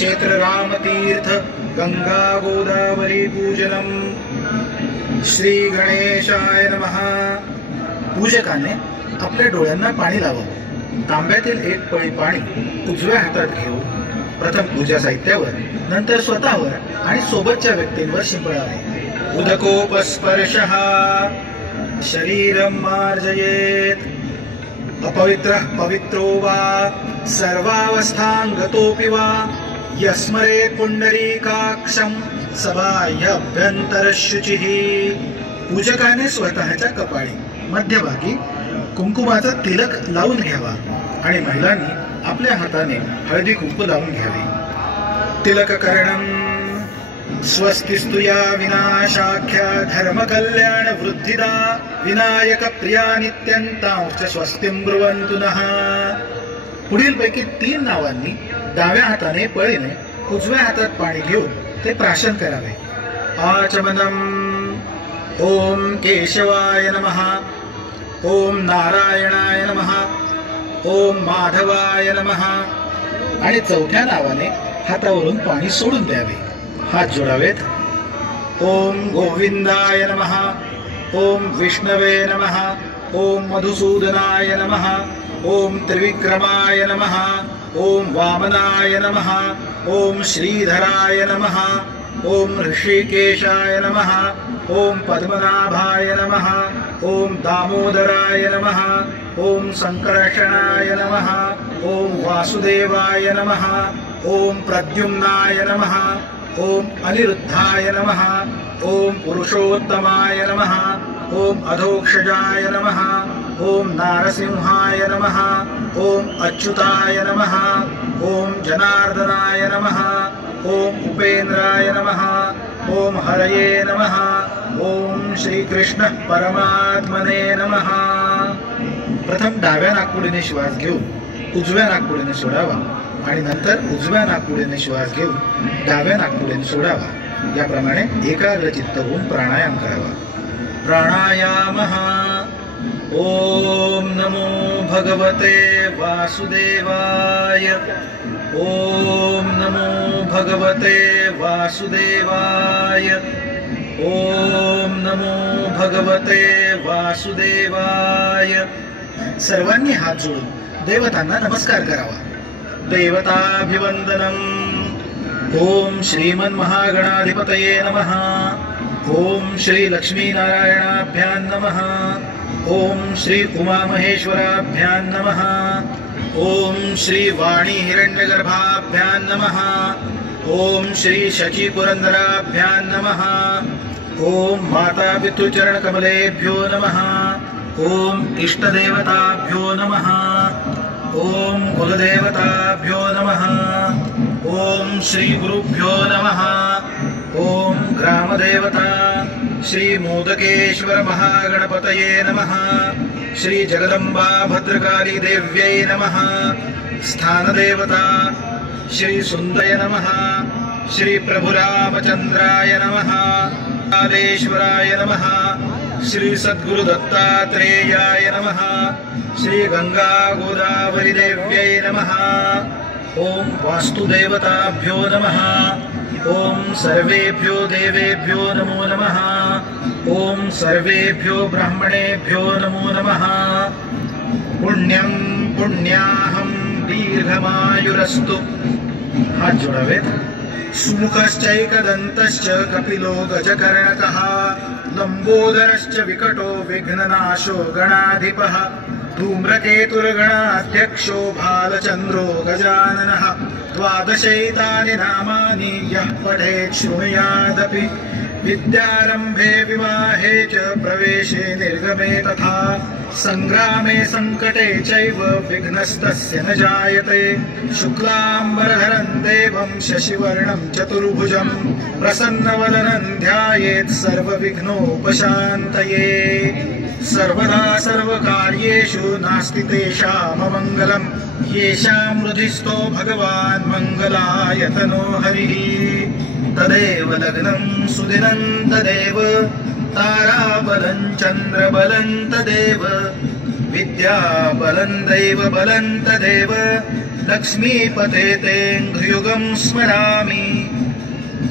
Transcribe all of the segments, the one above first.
क्षेत्र रामतीर्थ गंगा गोदावरी पूजनम। श्री गणेशाय नमः। पूजकाने आपल्या डोळ्यांना पाणी लावावं। तांब्यातील एक पळी पाणी उजव्या हातात घेऊन प्रथम पूजा साहित्यावर, नंतर स्वतःवर आणि सोबतच्या व्यक्तींवर शिंपडावे। उदकोपस्पर्शः शरीरं मार्जयेत्। अपवित्रः पवित्रो वा सर्वावस्थां गतोऽपि वा यस्मरेत् पुंडरीकाक्षं सबाह्यभ्यन्तरशुचिः। पूजकाने स्वतःच्या कपाळी मध्यभागी कुंकुमाचा तिलक लावून घ्यावा आणि महिलांनी आपल्या हाताने हळदी कुंकू लावून घ्यावे। तिलककरणं स्वस्तिस्तु या विनाशाख्या धर्मकल्याण वृद्धिदा विनायक प्रिया नित्यंतांश्च स्वस्तिं ब्रुवन्तु नः। पुढील पैकी 3 नावांनी डाव्या हाताने पळीने उजव्या हातात पाणी घेऊन ते प्राशन करावे। आचमनम ओम केशवाय नमः, ओम नारायणाय नमः, ओम माधवाय नमः आणि चौथ्या नावाने हातावरून पाणी सोडून द्यावे। हात जोडावेत। ओम गोविंदाय नमः, ओम विष्णवे नमः, ओम मधुसूदनाय नमः, ओम त्रिविक्रमाय नमः, ओम वामनाय नमः, ओम श्रीधराय नमः, ओम ऋषिकेशाय नमः, ओम पद्मनाभाय नमः, ओम दामोदराय नमः, ओम संकर्षणाय नमः, ओम वासुदेवाय नमः, ओम प्रद्युम्नाय नमः, ओम अनिरुद्धाय नमः, ओम पुरुषोत्तमाय नमः, ओम अधोक्षजाय नमः, ओम नारसिंहाय नमः, ओम अच्युताय नमः, ओम जनार्दनाय नमः, ओम उपेंद्राय नमः, ओम हरये नमः, ओम श्रीकृष्ण परमात्मने नमः। प्रथम डाव्या नाकपुडीने श्वास घेऊन उजव्या नाकपुडीने सोडावा आणि नंतर उजव्या नाकपुडीने श्वास घेऊन डाव्या नाकपुडीने सोडावा। याप्रमाणे एकाग्र चित्त होऊन प्राणायाम करावा। प्राणायामः। ओम नमो भगवते वासुदेवाय। ओम नमो भगवते वासुदेवाय। ओम नमो भगवते वासुदेवाय। सर्वांनी हात जोडून देवतांना नमस्कार करावा। देवताभिवंदनम्। ओम श्रीमन्महागणाधिपतये नमः। ओम श्री लक्ष्मीनारायणाभ्यां नमः। ओम श्री उमामहेश्वराभ्यां नमः। ओम श्री वाणी हिरण्यगर्भाभ्यां नमः। ओम श्री शची पुरंदराभ्यां नमः। ओम माता पितृचरणकमलेभ्यो नमः। ओम इष्टदेवताभ्यो नमः। ओम कुलदेवताभ्यो नमः। ओम श्री गुरुभ्यो नमः। ओम ग्रामदेवता श्री मोदकेश्वर महागणपतये नमः। श्री जगदंबा भद्रकाली देव्यै नमः। स्थानदेवता श्री सुंदय नमः। श्री प्रभुरामचंद्राय नमः। कालेश्वराय नमः। श्री सद्गुरु दत्तात्रेयाय नमः। श्री गंगा गोदावरी देव्यै नमः। ओम वास्तुदेवताभ्यो नमः। ओम सर्वेभ्यो देवेभ्यो नमो नमः। ओम सर्वेभ्यो ब्राह्मणेभ्यो नमो नमः। पुण्यं पुण्याहं दीर्घमायुरस्तु। हात जोडावेत। सुमुखश्चैकदन्तश्च कपिलो गजकर्णकः लंबोदरश्च विकटो विघ्ननाशो गणाधिपः धूम्रकेतुर्गणाध्यक्षो भालचन्द्रो गजाननः। द्वादशैतानि नामानि यः पठेत् शृणुयादपि विद्यारम्भे विवाहे च प्रवेशे निर्गमे तथा संग्रामे संकटे चैव विघ्नस्तस्य न जायते। शुक्लाम्बरधरं देवं शशिवर्णं चतुर्भुजं प्रसन्नवदनं ध्यायेत् सर्वविघ्नोपशान्तये। सर्वदा सर्वकार्येषु नास्ति तेषाममङ्गलं येषां हृदिस्थो भगवान् मङ्गलायतनो हरिः। तदेव लग्नं सुदिनं तदेव ताराबलं चन्द्रबलं तदेव विद्याबलं दैवबलं तदेव लक्ष्मीपते तेऽङ्घ्रियुगं स्मरामि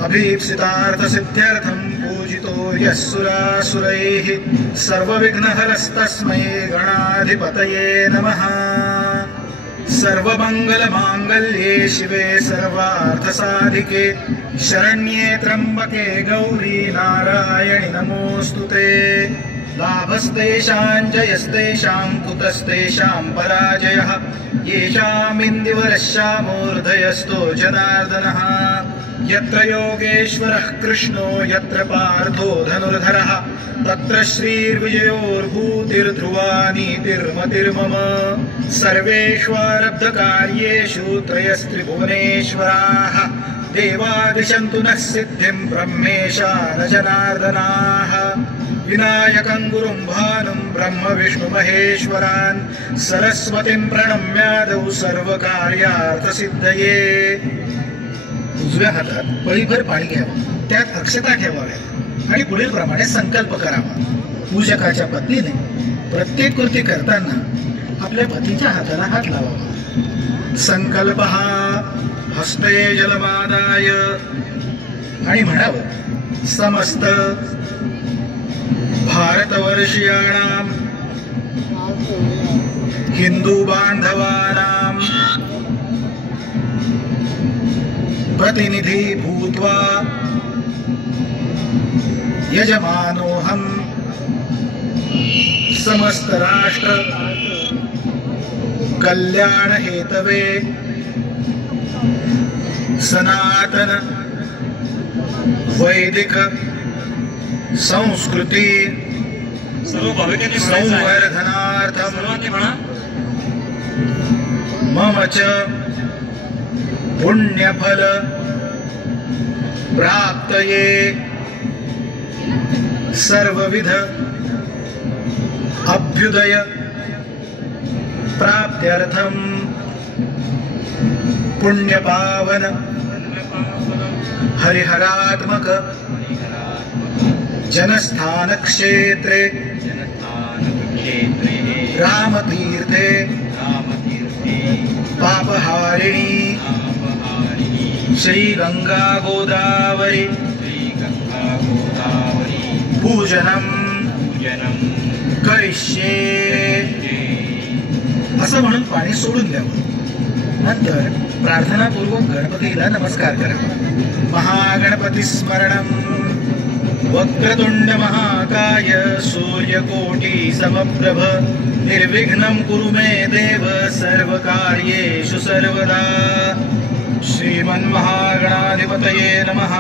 अभीप्सितार्थसिद्ध्यर्थं पूजितो यः सुरासुरैः सर्वविघ्नहरस्तस्मै गणाधिपतये नमः। सर्वमङ्गलमाङ्गल्ये शिवे सर्वार्थसाधिके शरण्ये त्र्यम्बके गौरी नारायणि नमोऽस्तुते। लाभस्तेषां जयस्तेषां कुतस्तेषां पराजयः येषामिन्दिवरश्यामूर्धयस्तो जनार्दनः। यत्र योगेश्वरः कृष्णो यत्र पार्थो धनुर्धरः तत्र श्रीर्विजयोर्भूतिर्ध्रुवा नीतिर्मतिर्मम। सर्वेष्वारब्धकार्येषु त्रयस्त्रिभुवनेश्वराः देवादिशन्तु नः सिद्धिं ब्रह्मेशा न जनार्दनाः। विनायकं गुरुं भानुं ब्रह्म विष्णु महेश्वरान् सरस्वतीं प्रणम्यादौ सर्वकार्यार्थसिद्धये। उजव्या हातात पळीभर पाणी घ्यावं, त्यात अक्षता ठेवाव्यात आणि पुढील प्रमाणे संकल्प करावा। पूजकाच्या पत्नीने प्रत्येक कृती करताना आपल्या पतीच्या हाताला हात लावावा। संकल्प हस्ते जलमादाय आणि म्हणावं, समस्त भारतवर्षीयाणां हिंदू बांधवानां प्रतिनिधि भूत्वा यजमानोऽहं समस्त राष्ट्र कल्याण हेतवे सनातन वैदिक संस्कृती संवर्धनार्थं मम च पुण्यफल प्राप्तये सर्वविध अभ्युदय प्राप्त्यर्थं पुण्यपावन हरिहरात्मक जनस्थान क्षेत्रे रामतीर्थे पापहारिणी श्री गंगा गोदावरी पूजनम करिष्ये असं म्हणून पाणी सोडून द्यावं। नंतर प्रार्थनापूर्वक गणपतीला नमस्कार करावा। महागणपती स्मरणम वक्रतुंड महाकाय सूर्यकोटि समप्रभ निर्विघ्नं कुरु मे देव सर्वकार्येषु सर्वदा। श्रीमन्महागणाधिपतये नमः।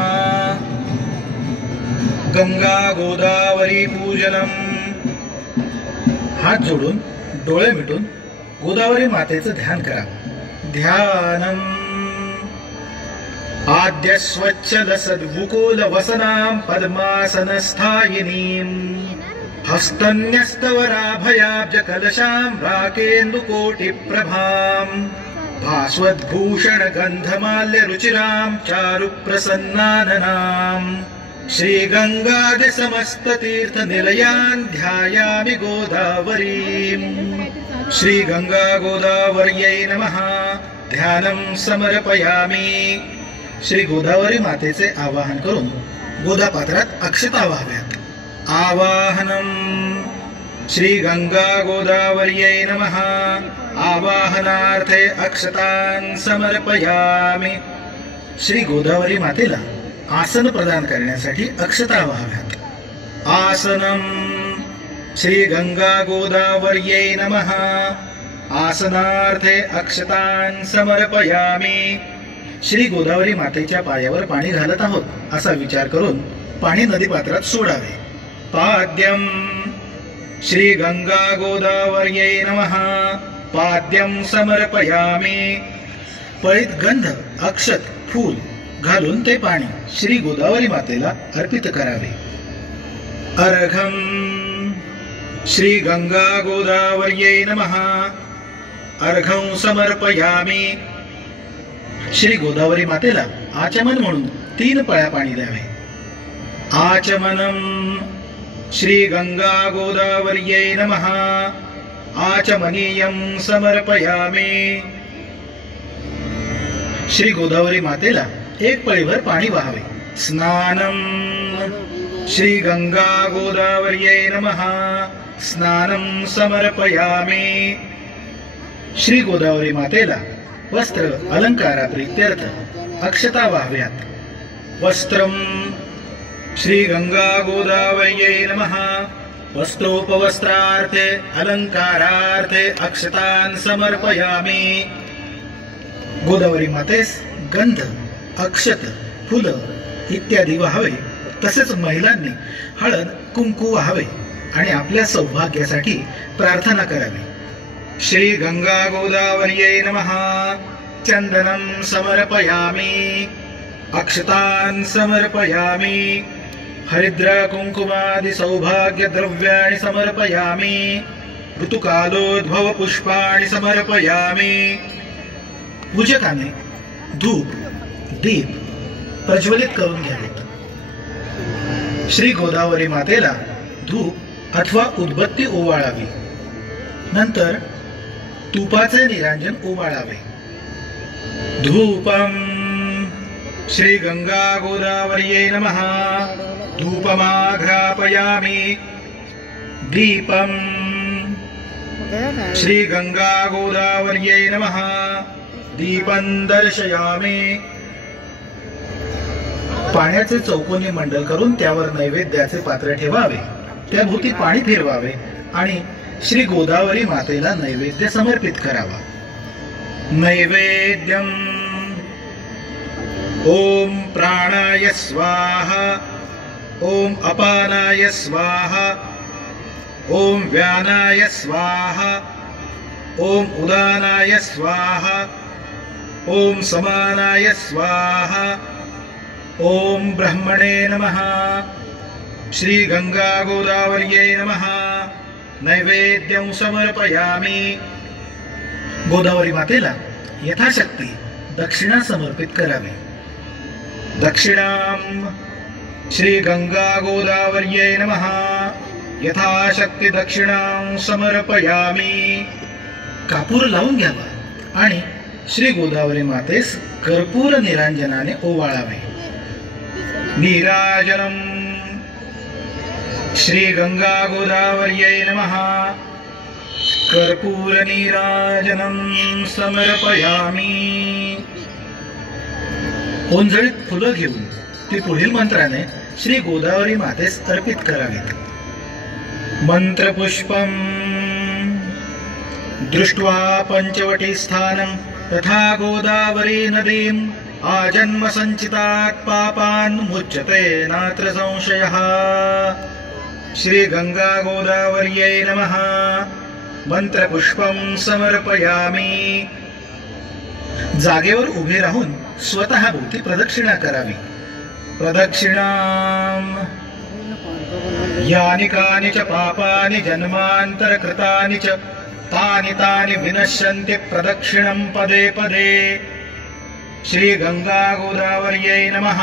गंगा गोदावरी पूजनम। हात जोडून डोळे मिटून गोदावरी मातेचं ध्यान करा। ध्यानम आद्य स्वच्छल सद्वुकुल वसनां पद्मासनस्थायिनीं हस्तन्यस्तवराभयाब्ज कलशां राकेन्दुकोटिप्रभां भास्वद्भूषण गन्धमाल्य रुचिरां चारुप्रसन्नाननां श्रीगंगादि समस्ततीर्थनिलयान् ध्यायामि गोदावरीं। श्रीगंगा गोदावर्यै नमः। ध्यानं समर्पयामि। श्री गोदावरी मातेचे आवाहन करून गोदापात्रात अक्षता वाहाव्यात। आवाहनम। श्री गंगा गोदावर्यै नमः। आवाहनार्थे अक्षतान् समर्पयामि। श्री गोदावरी मातेला आसन प्रदान करण्यासाठी अक्षता वाहाव्यात। आसनम। श्री गंगा गोदावर्यै नमः। आसनार्थे अक्षतान् समर्पयामि। श्री गोदावरी मातेच्या पायावर पाणी घालत आहोत असा विचार करून पाणी नदीपात्रात सोडावे। पाद्यम। श्री गंगा गोदावर्यै नमः। पाद्यम समर्पयामि। पळीत गंध अक्षत फूल घालून ते पाणी श्री गोदावरी मातेला अर्पित करावे। अर्घम। श्री गंगा गोदावर्यै नमः। अर्घं समर्पयामि। श्री गोदावरी मातेला आचमन म्हणून 3 पळ्या पाणी द्यावे। आचमनम। श्री गंगा गोदावर्यै नमः। आचमनीयं समर्पयामि। श्री गोदावरी मातेला एक पळीभर पाणी वाहावे. स्नानम श्री गंगा गोदावर्यै नमः. स्नानम समर्पयामि. श्री गोदावरी मातेला वस्त्र अलंकाराप्रीत्यर्थ अक्षता वाहव्यात. वस्त्रम श्री गंगा गोदावर्यै नमः. वस्त्रोपवस्त्रार्थे अलंकारार्थे अक्षतान् समर्पयामि. गोदावरी मातेस गंध, अक्षत, फुलं इत्यादी वाहावे. तसेच महिलांनी हळद, कुंकू वाहावे आणि आपल्या सौभाग्यासाठी प्रार्थना करावी. श्री गंगा गोदावर्यै नमः. चंदनं समर्पयामि. अक्षतान् समर्पयामि. हरिद्रा कुंकुमादि सौभाग्य द्रव्याणि समर्पयामि. ऋतुकालोद्भव पुष्पाणि समर्पयामि. पूजकाने धूप, दीप प्रज्वलित करून घ्यावेत. श्री गोदावरी मातेला धूप अथवा उदबत्ती ओवाळावी. नंतर तुपाचे निरांजन ओवाळावे. धूपम श्री गंगा गोदावर्यै नमः. धूपमाघ्रापयामि. दीपम श्री गंगा गोदावर्यै नमः. दीपं दर्शयामि. पाण्याचे चौकोनी मंडल करून त्यावर नैवेद्याचे पात्र ठेवावे. त्या भोवती पाणी फिरवावे आणि श्री गोदावरी मातेला नैवेद्य समर्पित करावा. नैवेद्यम ओम प्राणाय स्वाहा. ओम अपानाय स्वाहा. ओम व्यानाय स्वाहा. ओम उदानाय स्वाहा. ओम समानाय स्वाहा. ओम ब्रह्मणे नमः. श्री गंगा गोदावर्यै नमः. नैवेद्यं समर्पयामि. गोदावरी मातेला यथाशक्ती दक्षिणा समर्पित करावी. दक्षिणाम श्री गंगा गोदावर्यै नमः. यथाशक्ती दक्षिणां समर्पयामि. कापूर लावून घ्यावा आणि श्री गोदावरी मातेस कर्पूर निरांजनाने ओवाळावे. नीराजनम श्री गंगा गोदावर्यै नमः. कर्पूर नीराजनम समर्पयामि. ओंजळीत फुलं घेऊन ती पुढील मंत्राने श्री गोदावरी मातेस अर्पित करावीत. मंत्रपुष्पम दृष्ट्वा पंचवटी स्थानं तथा गोदावरी नदीं आजन्म संचितात् पापान् मुच्यते नात्र संशयः. श्री गंगा गोदावर्यै नमः. मंत्रपुष्पं समर्पयामि. जागेवर उभे राहून स्वतः भोवती प्रदक्षिणा करावी. प्रदक्षिणाम यानि कानि च पापानि जन्मांतर कृतानि च तानि तानि विनश्यन्ति प्रदक्षिणं पदे पदे. श्री गंगा गोदावर्यै नमः.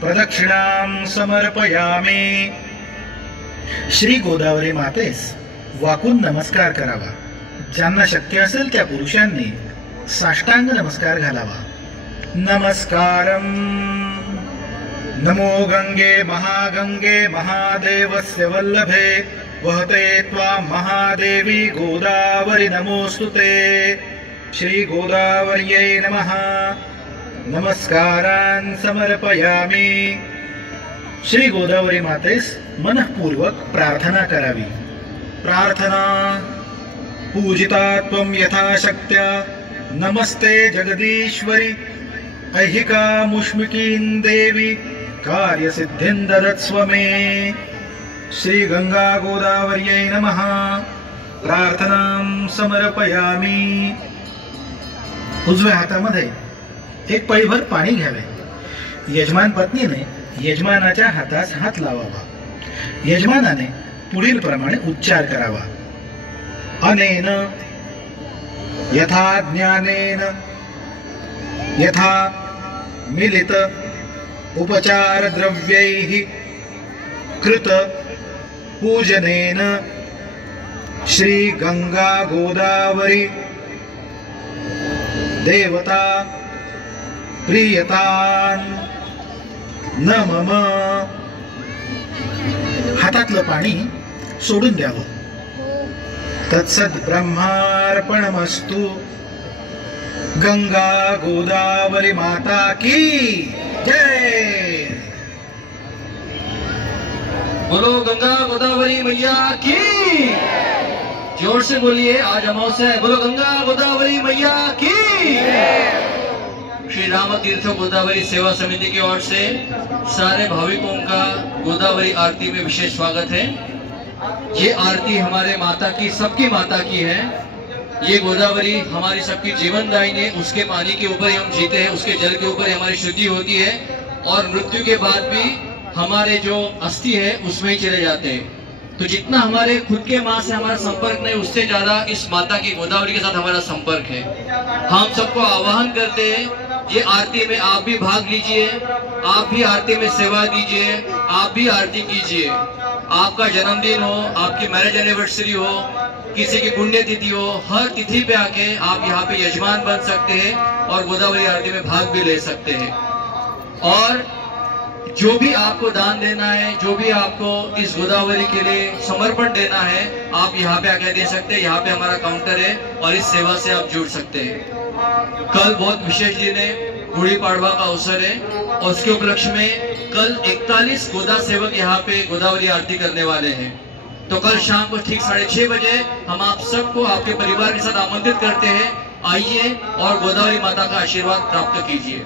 प्रदक्षिणां समर्पयामि. श्री गोदावरी मातेस वाकून नमस्कार करावा. ज्यांना शक्य असेल त्या पुरुषांनी साष्टांग नमस्कार घालावा. नमस्कारम. नमो गंगे महागंगे महादेवस्य वल्लभे वहते त्वां महादेवी गोदावरी नमोस्तुते. श्री गोदावर्यै नमः. नमस्कारान् समर्पयामि. श्री गोदावरी मातेस मनःपूर्वक प्रार्थना करावी. प्रार्थना. पूजिता त्वं यथाशक्त्या नमस्ते जगदीश्वरी. ऐहिका मुष्मिकीं देवी कार्यसिद्धिं ददत्स्व मे. श्री गंगा गोदावर्यै नमः. प्रार्थनां समर्पयामि. उजव्या हातामध्ये एक पळीभर पाणी घ्यावे. यजमान पत्नीने यजमानाच्या हातास हात लावावा. यजमानाने पुढील प्रमाणे उच्चार करावा. अनेन यथा ज्ञानेन यथा मिलित उपचार द्रव्यैः कृत पूजनेन श्री गंगा गोदावरी देवता प्रियतान न मम. हातातलं पाणी सोडून द्यावं. तत्सद ब्रह्मार्पणमस्तु. गंगा गोदावरी माता की जय. बोलो गंगा गोदावरी मैया की. जोर से बोलिए, आज अमावस्या है. बोलो गंगा गोदावरी मैया की. श्री राम तीर्थ गोदावरी सेवा समिति की ओर से सारे भाविकों का गोदावरी आरती में विशेष स्वागत है. ये आरती हमारे माता की, सबकी माता की है. ये गोदावरी हमारी सबकी जीवनदायिनी है. उसके पानी के ऊपर ही हम जीते हैं, उसके जल के ऊपर ही हमारी शुद्धि होती है और मृत्यु के बाद भी हमारे जो अस्थि है उसमें ही चले जाते हैं. तो जितना हमारे खुद के माँ से हमारा संपर्क नहीं, उससे ज्यादा इस माता की गोदावरी के साथ हमारा संपर्क है. हम सबको आह्वान करते हैं, ये आरती में आप भी भाग लीजिए, आप भी आरती में सेवा दीजिए, आप भी आरती कीजिए. आपका जन्मदिन हो, आपकी मैरिज एनिवर्सरी हो, किसी की पुण्यतिथि हो, हर तिथि पे आके आप यहाँ पे यजमान बन सकते हैं और गोदावरी आरती में भाग भी ले सकते हैं. और जो भी आपको दान देना है, जो भी आपको इस गोदावरी के लिए समर्पण देना है, आप यहाँ पे आके दे सकते हैं. यहाँ पे हमारा काउंटर है और इस सेवा से आप जुड़ सकते हैं. कल बहुत विशेष दिन है, गुड़ी पाड़वा का अवसर है और उसके उपलक्ष्य में कल 41 गोदा सेवक यहाँ पे गोदावरी आरती करने वाले हैं. तो कल शाम को ठीक 6:30 बजे हम आप सबको आपके परिवार के साथ आमंत्रित करते हैं. आइए और गोदावरी माता का आशीर्वाद प्राप्त कीजिए.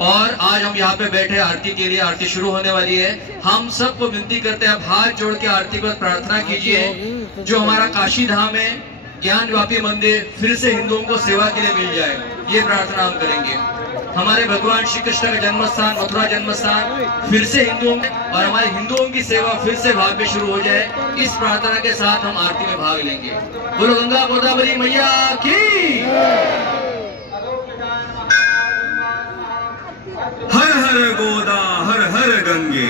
और आज हम यहाँ पे बैठे आरती के लिए, आरती शुरू होने वाली है. हम सबको विनती करते हैं, आप हाथ जोड़ के आरती पर प्रार्थना कीजिए. जो हमारा काशी धाम है, ज्ञान व्यापी मंदिर फिर से हिंदुओं को सेवा के लिए मिल जाए, ये प्रार्थना हम करेंगे. हमारे भगवान श्री कृष्ण का जन्म स्थान, मथुरा जन्म स्थान फिर से हिंदुओं में, और हमारे हिंदुओं की सेवा फिर से वहां पे शुरू हो जाए. इस प्रार्थना के साथ हम आरती में भाग लेंगे. बोलो गंगा गोदावरी मैया की. हर हर गोदा हर हर गंगे.